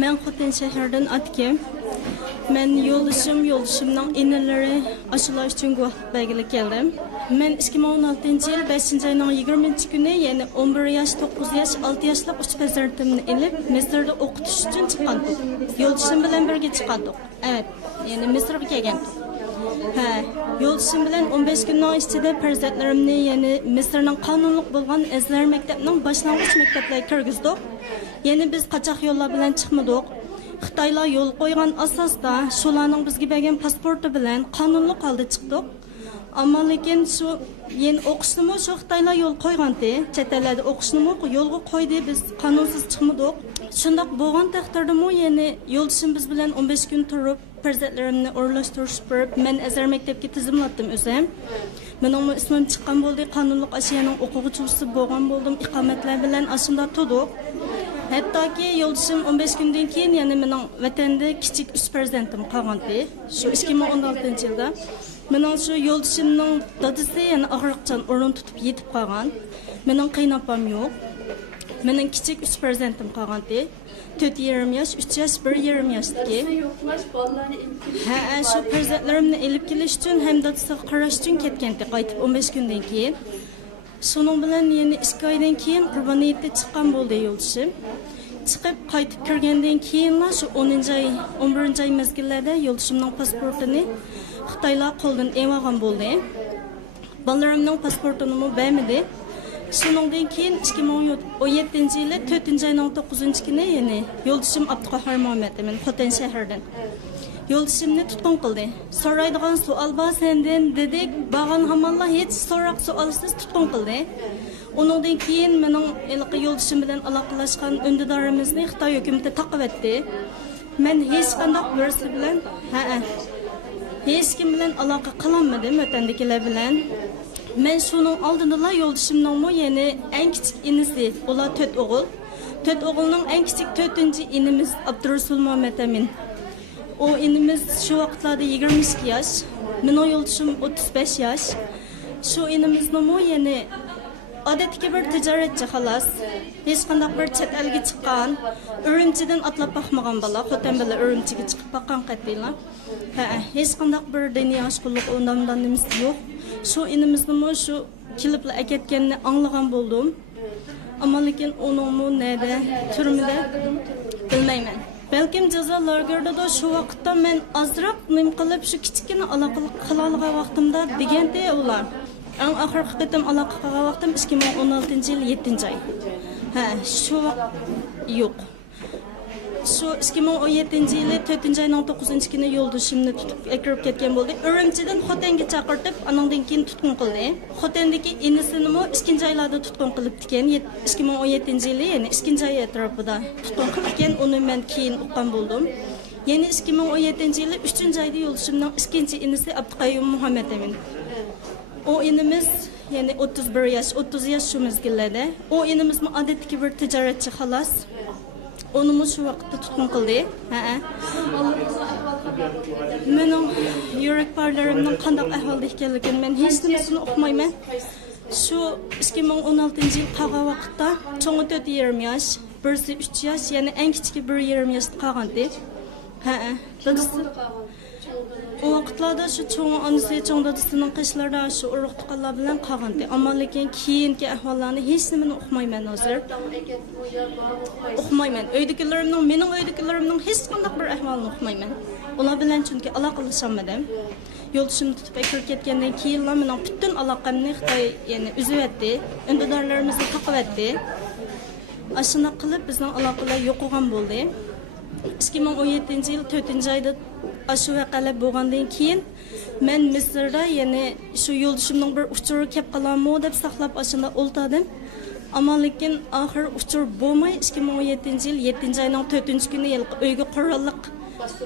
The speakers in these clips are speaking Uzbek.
Ben Xotin şehirden Atkim. Ben yoldaşımdan ineleri aşılaş için guvahtlık belgelik geldim. Ben 2016 yıl 5. ayının 20. günü yani 11 yaş, 9 yaş, 6 yaşlık uç bezertimini ilip Mısır'da okutuş için çıkandık. Yoldaşım bilen birge çıkandık. Evet, yani Mısır'a gelgendik. Yoldaşım bilen 15 günün içinde perzatlarımni yani Mısır'ın kanunluk bulgan Ezler Mektep'nin başlangıç mektepleri kirgizdik. Yani biz kaçak yollar bilen çıkmadık. Xitaylar yol qo'ygan asosda shularning bizga bergan pasporti bilan qonunliq holda chiqdik. Ammo lekin shu yen o'qishnimi shu Xitaylar yo'l qo'ygandi. Chet ellarda o'qishnimi yo'lga qo'ydi, biz qonunsiz chiqmadik. Shundoq bo'lgan taqdirdami, ya'ni yo'ldoshim biz bilan 15 kun turib, farzandlarimni o'rlashtirish berib, men Azar maktabga tizimlatdim o'zim. Mening ismim chiqqan bo'ldi, qonunliq ashiyaning o'quvchisi bo'lgan bo'ldim, iqomatlar bilan ashunda turdik. Hatta ki yoldaşım 15 günden keyin yani mening vatanda kichik 3 farzandim qolgandi. Shu 2016 yilda mening shu yoldaşımning dadasi yani og'riqchan o'rin tutib yetib qolgan. Mening qiynapam yo'q. Mening kichik 3 farzandim qolgandi. 4,5 yaş, 3 yaş, 1,5 yaşdagi. Shu farzandlarimni elib kelish uchun ham dadasiga qarash uchun ketgandi qaytib 15 kundan keyin. Şunun bilan yani 2 aydan keyin Qurbaniyatda chiqqan bo'ldi yo'ldoshim. Chiqib qaytib kirgandan keyinlar shu 10 ay, 11 ay mezgillarda yo'ldoshimning pasportini Xitoylar qo'ldan olgan bo'ldi. Bolalarimning pasportini bermadi. Shuningdan keyin 2017 yili 4-ayning 9-kuni yani yo'ldoshim Abduqahhor Muhammad men Xotin shahridan yo'ldoshimni tutqun qildi. So'raydigan savol bor sendan dedik, bag'an hamonla hech so'roq savolsiz tutqun qildi. Uningdan keyin mening yo'ldoshim bilan aloqalashgan undidorimizni Xitoy hukumati taqib etdi. Men hech qanday birisi bilan hech kim bilan aloqa qilolmadim o'tandagilar bilan. Men shuning oldinda yo'ldoshimning yani eng kichik inisi, ular 4 o'g'il. 4 o'g'ilning eng kichik 4-inimiz Abdurasul Muhammad Amin. O inimiz şu vaqtlarda 22 yaş, mening yo'ldoshim 35 yaş. Şu inimizning yani odatdagi bir tijoratchi xolos. Hech qanday bir chet elga chiqqan, Urumchidan atlab boqmagan bola, Xotin bilan Urumchiga chiqib boqqan qatiylar. Hech qanday bir diniy oshqullik undan nimasi yo'q. Şu inimizning shu keliblar aketganini anglagan bo'ldim. Ammo lekin uningmi neda, turmada bilmayman. Belki ceza lagerda da şu vaqtda men azroq nim qilib shu kichkina aloqa qila olgan vaqtimda deganda ular. Eng oxirgi qitim aloqa qilgan vaqtim 2016 yil 7-ay. Shu yo'q. Shu 2017 yili 4-ayning 9-kuni yo'ldoshimni tutib kirib ketgan bo'ldi. Urumchidan Xotinga chaqirtib, anandan keyin tutqun qildi. Xotindagi inisini 2-aylarda tutqun qilibdi-ken, 2017 yili, ya'ni 2-ay atrofida tutqun qilgan, uni men keyin o'qgan bo'ldim. Ya'ni 2017 yili 3-ayda yo'ldoshimning 2-inisi Abduqayyum Muhammad Amin. O inimiz yani 31 yaş, 30 yaş şu mezgillarda. O inimiz odatdagi bir tijoratchi xolos. Onu şu vaqtda tutqun qildi. Mening yurak barlarimning qanday ahvolda ekanligini men hech narsani uqmayman. Shu 2016 yil qolgan vaqtda cho'ngi 4,5 yaş, birisi 3 yaş, yani eng kichigi 1,5 yaşda qolgandi. O vaqtlarda shu cho'ng onasi, cho'ng dadasining qishlarida shu urug' tuqqanlar bilan qolgandi. Ammo lekin keyingi ahvollarni hech nimani uqmayman hozir. Uqmayman. Mening uydagilarimning hech qanday bir ahvolini uqmayman. Ular bilan chunki aloqalashamadim. Yo'ldoshimni tutib kirib ketgandan keyin mening butun aloqamni Xitoy yani uzib etdi. Undidorlarimizni taqib etdi. Ashuna qilib bizning aloqalar yo'qolgan bo'ldi. 2017 yil 4-ayda aşı vaqalar bo'lgandan keyin men Misrda yani shu yo'ldoshimning bir uchuri kelib qolarmi deb saqlab ashunda o'ltirdim. Ammo lekin oxir uchur bo'lmay 2017 yil 7-ayning 4-kuni uyga qurolliq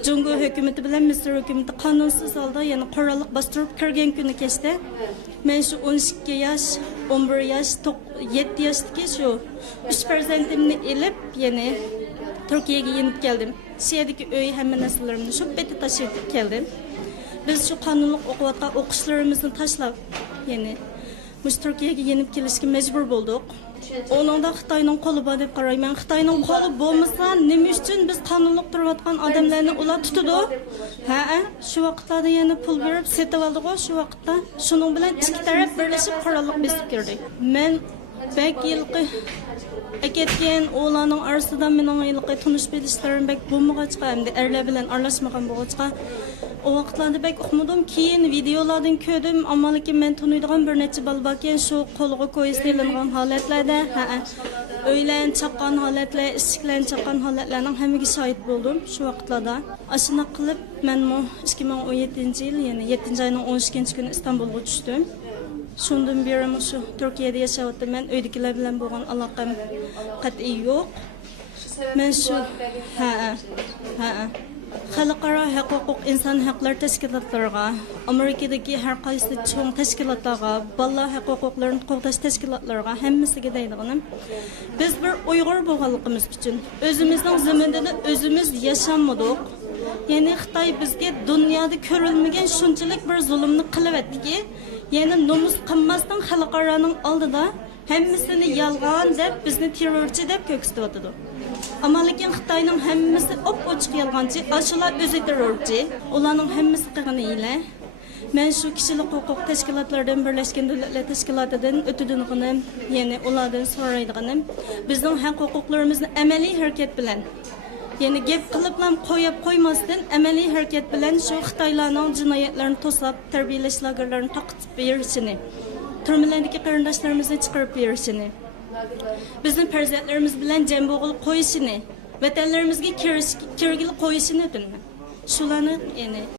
Jungo hukumati bilan Misr hukumati qonunsiz holda yani qurolliq bostirib kirgan kuni kechda men shu 12 yaş, 11 yaş, 7 yaşdagi shu 3 farzandimni elib yani Türkiye'ye yenip geldim. Siyadaki öy hemen nesillerimde şu beti taşıyıp geldim. Biz şu kanunluk okuvatla okuşlarımızı taşlap yani Muş Türkiye'ye yenip kelishga majbur bo'ldik. Onunda Xitoyning qo'li bor deb qarayman. Xitoyning qo'li bo'lmasa, nima uchun biz qonunliq turayotgan odamlarni ular tutadi? Ha, shu vaqtlarda yana pul berib setib oldik, shu vaqtda. Shuning bilan ikki taraf birlashib qurolliq besib kirdi. Men bek yilqi ketgan o'g'lanning orasida mening yilqi tunish bilishlarim bek bo'lmag'achqa, hamda erlar bilan aralashmagan bo'lg'achqa o vaqtlarda bek uqmadim. Keyin videolardan ko'rdim, ammo lekin men tunuydigan bir necha bal borken shu qo'lga qo'yilgan holatlarda, o'ylan chaqqan holatlar, ishiklan chaqqan holatlarning hammaga shohid bo'ldim shu vaqtlarda. Ashuna qilib men 2017-yil, ya'ni 7-oyning 12-kuni Istanbulga tushdim. Shundan beri shu Turkiyada yashayapman. Men uydagilar bilan bo'lgan aloqam qat'iy yo'q. Men shu xalqaro huquq inson huquqlari tashkilotlariga, Amerikadagi har qaysi cho'ng tashkilotlarga, bolalar huquqlarini qo'g'dash tashkilotlariga hammasiga deydiganim, biz bir Uyg'ur bo'lganligimiz uchun o'zimizning zamonida o'zimiz yashamadik. Ya'ni Xitoy bizga dunyoda ko'rilmagan shunchalik bir zulmni qilyaptiki, ya'ni nomus qilmasdan xalqaroning oldida hammasini yolg'on deb bizni terrorchi deb ko'rsatyapti. Ammo lekin Xitoyning hammasi ochiq yolg'onchi, ashular o'zi terrorchi. Ularning hammasi qilgani men shu kishilik huquq tashkilotlaridan Birlashgan Davlatlar Tashkilotidan o'tadiganim, ya'ni ulardan so'raydiganim, bizning huquqlarimizni amaliy harakat bilan, ya'ni gap qiliblam qo'yib qo'ymasdan amaliy harakat bilan shu Xitoylarning jinoyatlarini to'sab, tarbiyalash lagerlarini taqib berishini, turmalardagi qarindoshlarimizni chiqarib berishini, bizning farzandlarimiz bilan jam bo'g'ilib qo'yishini, vatanlarimizga kirgili qo'yishini o'tinaman. Shularni, ya'ni